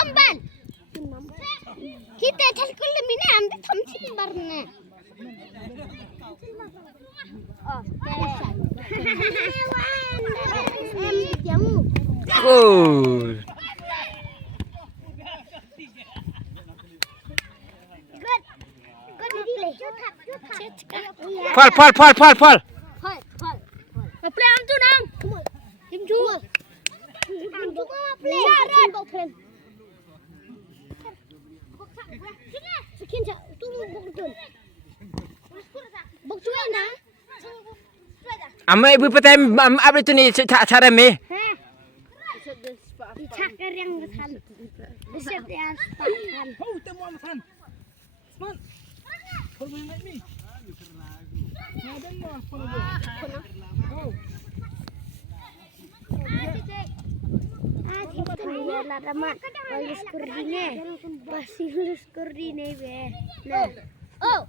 Amban. Kita terkul mina amde thamsin barne. Oh, jamu. Cool. Fall. Play am tu nang. Im chu. Play. Sekian cak tu bukun. Bukun na. Ama ibu petai apa itu ni cara me? Cakar yang besar. Besar yang besar. Oh, temu amasan. Smart. Kalau main like me. Ada no apa oh. Kita ni lara mak. Skur dine. Pasti skur dine be. Nah. Oh.